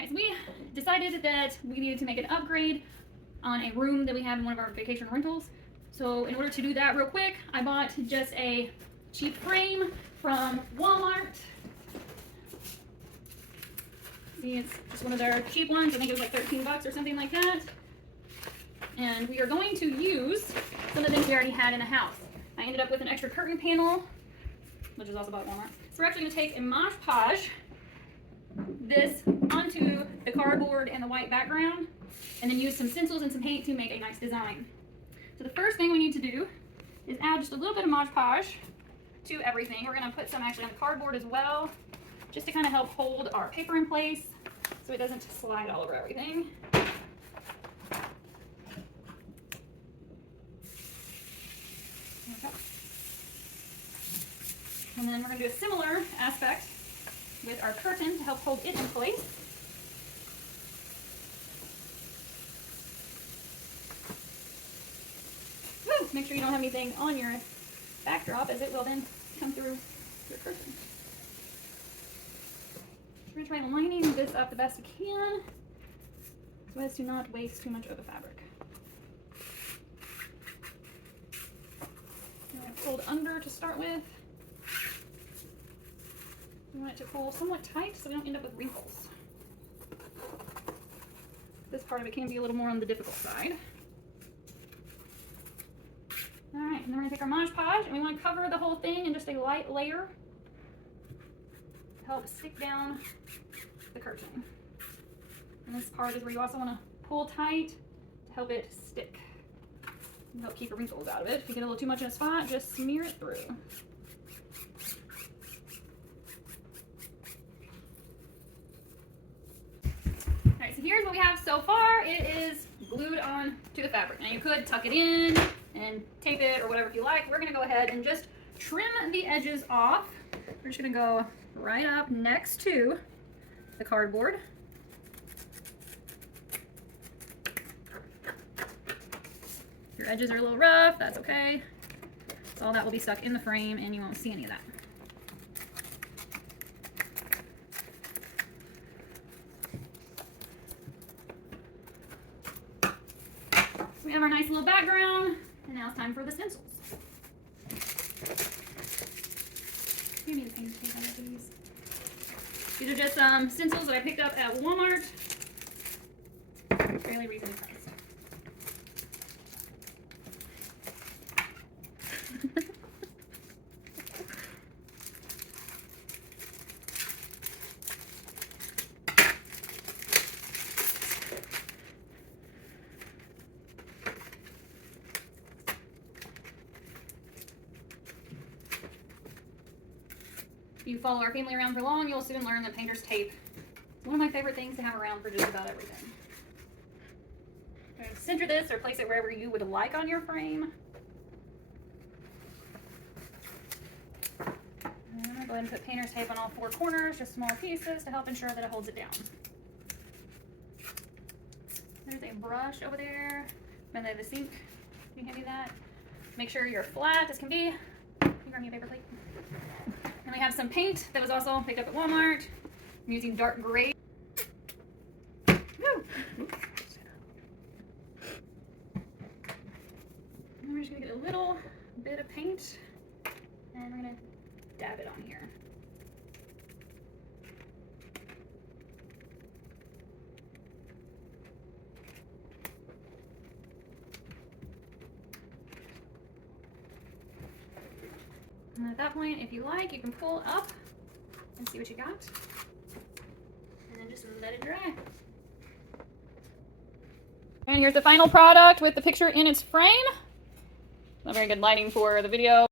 Alright, so we decided that we needed to make an upgrade on a room that we have in one of our vacation rentals. So in order to do that real quick, I bought just a cheap frame from Walmart. See, it's just one of their cheap ones. I think it was like 13 bucks or something like that. And we are going to use some of the things we already had in the house. I ended up with an extra curtain panel, which is also bought at Walmart. So we're actually going to take a Modge Podge this onto the cardboard and the white background, and then use some stencils and some paint to make a nice design. So the first thing we need to do is add just a little bit of Modge Podge to everything. We're going to put some actually on the cardboard as well, just to kind of help hold our paper in place so it doesn't slide all over everything. Okay. And then we're going to do a similar aspect with our curtain to help hold it in place. Woo! Make sure you don't have anything on your backdrop, as it will then come through your curtain. So we're going to try lining this up the best we can so as to not waste too much of the fabric. I'm going to fold under to start with. We want it to pull somewhat tight so we don't end up with wrinkles. This part of it can be a little more on the difficult side. Alright, and then we're going to take our Modge Podge and we want to cover the whole thing in just a light layer to help stick down the curtain. And this part is where you also want to pull tight to help it stick and help keep the wrinkles out of it. If you get a little too much in a spot, just smear it through. Alright, so here's what we have so far. It is glued on to the fabric. Now you could tuck it in and tape it or whatever if you like. We're going to go ahead and just trim the edges off. We're just going to go right up next to the cardboard. If your edges are a little rough, that's okay. So all that will be stuck in the frame and you won't see any of that. We have our nice little background, and now it's time for the stencils. You need a paint tape on these. These are just stencils that I picked up at Walmart. Fairly reasonably priced. If you follow our family around for long, you'll soon learn that painter's tape is one of my favorite things to have around for just about everything. I'm going to center this or place it wherever you would like on your frame. And I'm going to go ahead and put painter's tape on all four corners, just small pieces to help ensure that it holds it down. There's a brush over there, and then the sink. You can do that. Make sure you're flat as can be. Can you grab me a paper plate? And we have some paint that was also picked up at Walmart. I'm using dark gray. Woo. And we're just going to get a little bit of paint and we're going to dab it on here. And at that point, if you like, you can pull up and see what you got. And then just let it dry. And here's the final product with the picture in its frame. Not very good lighting for the video.